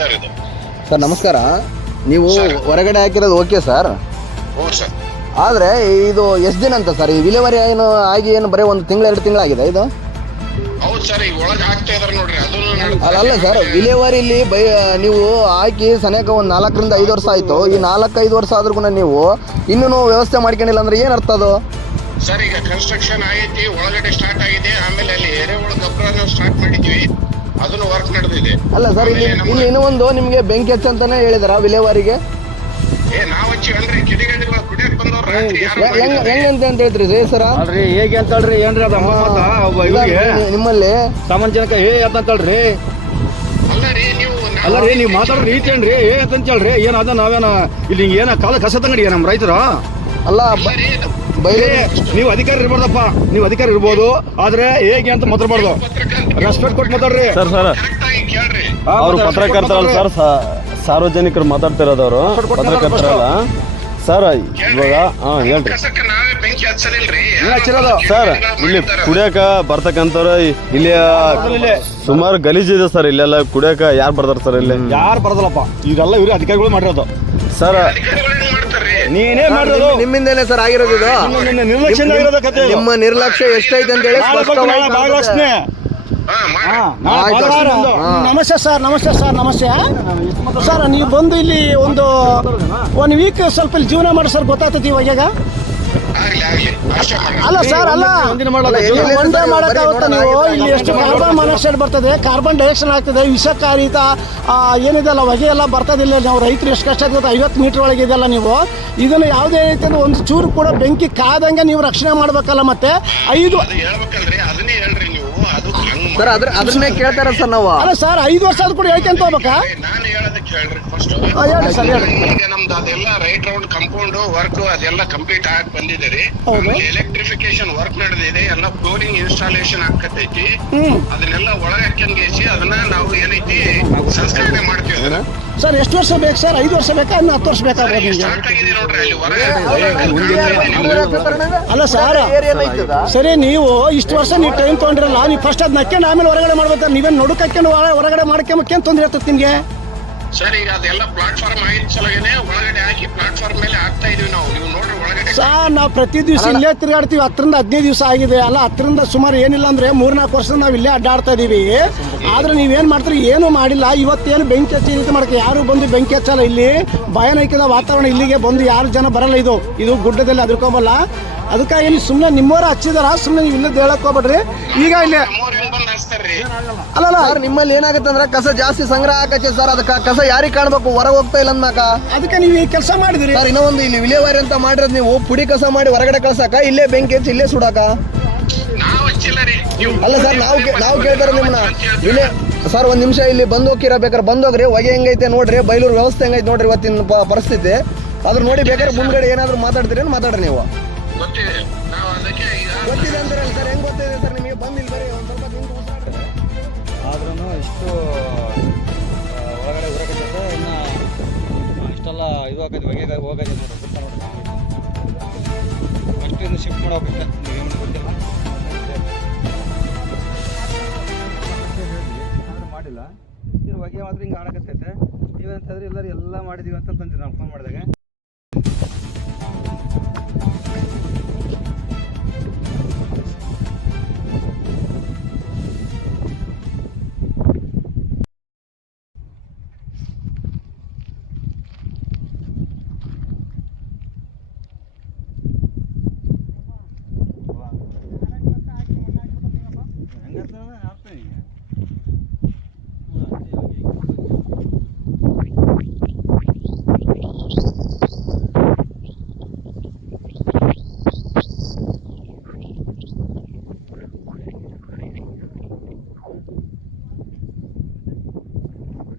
Sir ಇದು. Sir ನಮಸ್ಕಾರ. ನೀವು ಹೊರಗಡೆ ಹಾಕಿರೋದು ಓಕೆ ಸರ್, ಹ್ಞೂ ಸರ್. ಆದರೆ ಇದು ಎಷ್ಟು ದಿನ ಅಂತ ಸರ್? ಈ ವಿಲೇವಾರಿ ಏನು ಆಗಿ ಏನು ಬರೀ ಒಂದು ತಿಂಗಳು 2 ತಿಂಗಳಾಗಿದೆ ಇದು? ಹೌದು ಸರ್, ಈಗ ಒಳಗೆ ಹಾಕ್ತಾ ಇದಾರೆ ನೋಡ್ರಿ. ಅದನ್ನು ಅಲ್ಲ ಸರ್, ವಿಲೇವಾರಿಲಿ ನೀವು ಹಾಕಿ ಸನೇಕ ಒಂದು 4 ರಿಂದ 5 ವರ್ಷ ಆಯಿತು. ಈ 4-5 ವರ್ಷ ಆದ್ರೂ ನೀವು ಇನ್ನೂ ವ್ಯವಸ್ಥೆ ಮಾಡ್ಕೊಂಡಿಲ್ಲ ಅಂದ್ರೆ ಏನು ಅರ್ಥ ಅದು? ಸರ್ ಈಗ ಕನ್ಸ್ಟ್ರಕ್ಷನ್ ಆಗೈತಿ, ಒಳಗಡೆ ಸ್ಟಾರ್ಟ್ ಆಗಿದೆ, ಆಮೇಲೆ ಅಲ್ಲಿ ಎರೆಹುಳ ಗೊಬ್ಬರ ಸ್ಟಾರ್ಟ್ ಮಾಡಿದ್ವಿ, ಅದನ್ನು ವರ್ಕ್ ನಡೆದಿದೆ. ಅಲ್ಲ ಸರ್, ಇಲ್ಲಿ ಇನ್ನೂ ಒಂದು ನಿಮಗೆ ಬೆಂಕಿ ಹಚ್ಚ ಅಂತಾನೆ ಹೇಳಿದಾರ ವಿಲೇವಾರಿಗೆ? ನಾವು ಹಚ್ಚಿವಲ್ರಿ, ಕಿಡಿಗೇಡಿಗಳು ಕುಡಿಯಕ್ ಬಂದವ್ರು ಹೆಂಗಂತ ಅಂತ ಹೇಳ್ತೀರಿ ರೀ ಸರ? ಅಲ್ರಿ ಹೇಗೆ ಅಂತ ಹೇಳ್ರಿ, ಏನ್ರಿ ಅದು ನಿಮ್ಮಲ್ಲಿ ಸಾಮಾನ್ಯ ಜನಕ್ಕೆ ಅಂತ ಹೇಳ್ರಿ. ಅಲ್ಲ ರೀ, ನೀವು ಮಾತಾಡೋ ರೀತಿ ಏನ್ರಿ ಅಂತ ಹೇಳ್ರಿ. ಏನ್ ಅದ ನಾವೇನ ಇಲ್ಲಿ ಏನ ಕಾಲ ಕಸ ತಂಗಡಿ ನಮ್ಮ ರೈತರ? ಅಲ್ಲ ನೀವು ಅಧಿಕಾರಿ ಇರ್ಬಾರ್ದಪ್ಪ, ನೀವು ಅಧಿಕಾರಿ ಇರ್ಬೋದು, ಆದ್ರೆ ಹೇಗೆ ಅಂತ ಮಾತಾಡ್ಬಾರ್ದು. ರೆಸ್ಪೆಕ್ಟ್ ಕೊಟ್ಟು ಮಾತಾಡ್ರಿ ಸರ್. ಅವರು ಪತ್ರಕರ್ತರಲ್ಲ ಸರ್, ಸಾರ್ವಜನಿಕರು ಮಾತಾಡ್ತಿರೋದವರು ಪತ್ರಕರ್ತರಲ್ಲ ಸರ್. ಇವಾಗ ಹೇಳ್ರಿ ಸರ್. ಇಲ್ಲಿ ಕುಡಿಯಕ ಬರ್ತಕ್ಕಂಥವ್ರು ಇಲ್ಲಿ ಸುಮಾರು ಗಲೀಜಿದೆ ಸರ್. ಇಲ್ಲೆಲ್ಲ ಕುಡಿಯಕ ಯಾರು ಬರ್ತಾರ ಸರ್? ಇಲ್ಲಿ ಯಾರು ಬರೋದಲ್ಲಪ್ಪ, ಇದೆಲ್ಲ ಇವ್ರು ಅಧಿಕಾರಿಗಳು ಮಾಡಿರೋದು ಸರ್. ನೀನೇ ಮಾಡಿರೋದು, ನಿಮ್ಮಿಂದೇನೆ ಸರ್ ಆಗಿರೋದು ಇದು. ನಿರ್ಲಕ್ಷ್ಯ ಆಗಿರೋದು ಕತೆ. ನಿಮ್ಮ ನಿರ್ಲಕ್ಷ್ಯ ಎಷ್ಟೈತೆ ಅಂತ ಹೇಳಿ ನಮಸ್ತೆ ಸರ್. ನಮಸ್ತೆ ಸರ್. ನಮಸ್ತೆ ಸರ್. ನೀವು ಬಂದು ಇಲ್ಲಿ ಒಂದು 1 ವೀಕ್ ಸ್ವಲ್ಪ ಇಲ್ಲಿ ಜೀವನ ಮಾಡಿ ಸರ್, ಗೊತ್ತಾಗ್ತದೆ ಇವಾಗ. ಅಲ್ಲ ಸರ್, ಅಲ್ಲ ಒಂದೇ ಮಾಡಕ್ಕಾಗುತ್ತ? ನೀವು ಇಲ್ಲಿ ಎಷ್ಟು ಕಾರ್ಬನ್ ಮಾನಾಕ್ಸೈಡ್ ಬರ್ತದೆ, ಕಾರ್ಬನ್ ಡೈಆಕ್ಸೈಡ್ ಆಗ್ತದೆ, ವಿಷಕಾರಿತ ಏನಿದೆ ಅಲ್ಲ ಹೊಗೆ ಎಲ್ಲ ಬರ್ತದಿಲ್ಲ. ನಾವು ರೈತರು ಎಷ್ಟು ಕಷ್ಟ ಆಗ್ತದೆ, 50 ಮೀಟರ್ ಒಳಗೆ ಇದೆಲ್ಲ. ನೀವು ಇದನ್ನು ಯಾವುದೇ ರೀತಿಯ ಒಂದು ಚೂರು ಕೂಡ ಬೆಂಕಿ ಕಾದಂಗೆ ನೀವು ರಕ್ಷಣೆ ಮಾಡ್ಬೇಕಲ್ಲ. ಮತ್ತೆ 5 ಸರ್ ಅದನ್ನೇ ಕೇಳ್ತಾರ ಸರ್ ನಾವು. ಅಲ್ಲ ಸರ್, 5 ವರ್ಷ ಆದ್ರೂ ಕೂಡ ಹೇಳ್ಕೊಂತ ಹೋಗ್ಬೇಕಾ? ನಾನು ಹೇಳೋದಕ್ಕೆ ಹೇಳ್ರಿ ಫಸ್ಟ್. ಹೇಳಿ ಸರ್, ಹೇಳಿ. ಈಗ ನಮ್ದು ಅದೆಲ್ಲ ರೈಟ್ ರೌಂಡ್ ಕಂಪೌಂಡ್ ವರ್ಕ್ ಅದೆಲ್ಲ ಕಂಪ್ಲೀಟ್ ಆಗಿ ಬಂದಿದೆ ರೀ. ಎಲೆಕ್ಟ್ರಿಫಿಕೇಶನ್ ವರ್ಕ್ ನಡೆದಿದೆ, ಎಲ್ಲ ಫ್ಲೋರಿಂಗ್ ಇನ್ಸ್ಟಾಲೇಷನ್ ಆಗ್ತೈತಿ. ಅದನ್ನೆಲ್ಲ ಒಳಗೆ ಹಾಕಂಗೇಸಿ ಅದನ್ನ ನಾವು ಏನೈತಿ ಸಂಸ್ಕರಣೆ ಮಾಡ್ತೀವಿ. ಸರ್ ಎಷ್ಟು ವರ್ಷ ಬೇಕು ಸರ್? 5 ವರ್ಷ ಬೇಕಾ, ಇನ್ನು 10 ವರ್ಷ ಬೇಕಾ? ಸ್ಟಾರ್ಟ್ ಆಗಿದೆ ನೋಡ್ರಿ ಅಲ್ಲಿ ಹೊರಗೆ. ಅಲ್ಲ ಸರ್, ಸರಿ, ನೀವು ಇಷ್ಟು ವರ್ಷ ನೀವು ಟೈಮ್ ತೊಗೊಂಡಿರಲ್ಲ, ನೀವು ಫಸ್ಟ್ ಅದ್ ನಕ್ಕೊಂಡು ಆಮೇಲೆ ಹೊರಗಡೆ ಮಾಡ್ಬೇಕು. ನೀವೇನು ನಡುಕಂಡು ಹೊರಗಡೆ ಮಾಡ್ಕೊಂಬಕ್ಕೇನು ತೊಂದರೆ ಇರ್ತದೆ ನಿಮ್ಗೆ? ಸರ್ ಈಗ ಅದೆಲ್ಲ ಪ್ಲಾಟ್ಫಾರ್ಮ್ ಆಗಿದ್ ಸಲಗೇನೆ ಒಳಗಡೆ ಹಾಕಿ ಪ್ಲಾಟ್ಫಾರ್ಮ್ ಮೇಲೆ ಹಾಕ್ತಾ ಇದೀವಿ ನಾವು. ನೀವು ನೋಡ್ರಿ ಒಳಗಡೆ ಸರ್, ನಾವು ಪ್ರತಿ ದಿವಸ ಇಲ್ಲೇ ತಿರುಗಾಡ್ತೀವಿ. 10 ರಿಂದ 15 ದಿವಸ ಆಗಿದೆ ಅಲ್ಲ. 10 ರಿಂದ ಸುಮಾರು ಏನಿಲ್ಲ ಅಂದ್ರೆ 3-4 ವರ್ಷ ನಾವು ಇಲ್ಲೇ ಅಡ್ಡಾಡ್ತಾ ಇದೀವಿ. ಆದ್ರೆ ನೀವೇನ್ ಮಾಡ್ತೀರಿ? ಏನು ಮಾಡಿಲ್ಲ. ಇವತ್ತೇನು ಬೆಂಕಿ ಹಚ್ಚಿ ರೀತಿ ಮಾಡಕ್ಕೆ ಯಾರು ಬಂದು ಬೆಂಕಿ ಹಚ್ಚಲ್ಲ. ಇಲ್ಲಿ ಭಯಾನಕದ ವಾತಾವರಣ, ಇಲ್ಲಿಗೆ ಬಂದು ಯಾರು ಜನ ಬರಲ್ಲ. ಇದು ಗುಡ್ಡದಲ್ಲಿ ಅದಕ್ಕೋಬಲ್ಲ. ಅದಕ್ಕಾಗಿ ಇಲ್ಲಿ ಸುಮ್ಮನೆ ನಿಮ್ಮವರ ಹಚ್ಚಿದಾರ, ಸುಮ್ಮನೆ ನೀವು ಇಲ್ಲದ ಹೇಳಕ್ ಹೋಗ್ಬೇಡ್ರಿ. ಈಗ ಇಲ್ಲಿ ಅಲ್ಲ ನಿಮ್ಮಲ್ಲಿ ಏನಾಗುತ್ತೆ ಅಂದ್ರೆ ಕಸ ಜಾಸ್ತಿ ಸಂಗ್ರಹ ಆಗತ್ತೆ ಸರ್. ಅದಕ್ಕೆ ಕಸ ಯಾರಿಗೆ ಕಾಣ್ಬೇಕು? ಹೊರಗೆ ಹೋಗ್ತಾ ಇಲ್ಲ ಅಂದ್ಮಾಕ ಅದಕ್ಕೆ ನೀವು ಈ ಕೆಲಸ ಮಾಡಿದ್ರಿ ಸರ್. ಇನ್ನೂ ಒಂದು ಇಲ್ಲಿ ವಿಲೇವಾರಿ ಅಂತ ಮಾಡಿರೋದು ನೀವು ಪುಡಿ ಕಸ ಮಾಡಿ ಹೊರಗಡೆ ಕಳ್ಸಾಕ, ಇಲ್ಲೇ ಬೆಂಕಿ ಹಚ್ಚಿ ಇಲ್ಲೇ ಸುಡಾಕ? ಅಲ್ಲ ಸರ್, ನಾವು ಕೇಳ್ತಾರೆ ನಿಮ್ಮನ್ನ. ಇಲ್ಲೇ ಸರ್ 1 ನಿಮಿಷ ಇಲ್ಲಿ ಬಂದು ಹೋಗಿರ, ಬೇಕಾದ್ರೆ ಬಂದೋಗ್ರಿ. ಹೊಗೆ ಹೆಂಗೈತೆ ನೋಡ್ರಿ, ಬೈಲೂರು ವ್ಯವಸ್ಥೆ ಹೆಂಗೈತೆ ನೋಡ್ರಿ ಇವತ್ತಿನ ಪರಿಸ್ಥಿತಿ. ಅದ್ರ ನೋಡಿ ಬೇಕಾದ್ರೆ ಮುಂದ್ಗಡೆ ಏನಾದ್ರು ಮಾತಾಡ್ತೀರಿ ಮಾತಾಡ್ರಿ. ನೀವು ಗೊತ್ತಿದೆ ಅಂತೀರಲ್ಲ ಸರ್. ಹೆಂಗ್ ಗೊತ್ತಿದೆ ಸರ್ ನಿಮಗೆ? ಬಂದಿಲ್ಲ ಬರೀ ಒಂದು ಸ್ವಲ್ಪ ನಿಂತು ಮಾತಾಡ್ರಿ. ಆದ್ರೂ ಇಷ್ಟು ಒಳಗಡೆ ಊರಾಗತ್ತೆ, ಇನ್ನು ಇಷ್ಟೆಲ್ಲ ಇದು ಹಾಕೈತಿ, ಹೊಗೆ ಹೋಗೈತಿ ನೋಡ್ರಿ. ಅಷ್ಟು ಇನ್ನು ಶಿಫ್ಟ್ ಮಾಡೋಕೆ ನೀವೇನು ಗೊತ್ತಿಲ್ಲ, ಮಾಡಿಲ್ಲ. ಇದು ಹೊಗೆ ಮಾತ್ರ ಹಿಂಗೆ ಆಡಕತ್ತೈತೆ. ನೀವೇನಂತಂದ್ರೆ ಎಲ್ಲರೂ ಎಲ್ಲ ಮಾಡಿದೀವಿ ಅಂತ ತಂದಿರಿ ನಾವು ಫೋನ್ ಮಾಡಿದಾಗ.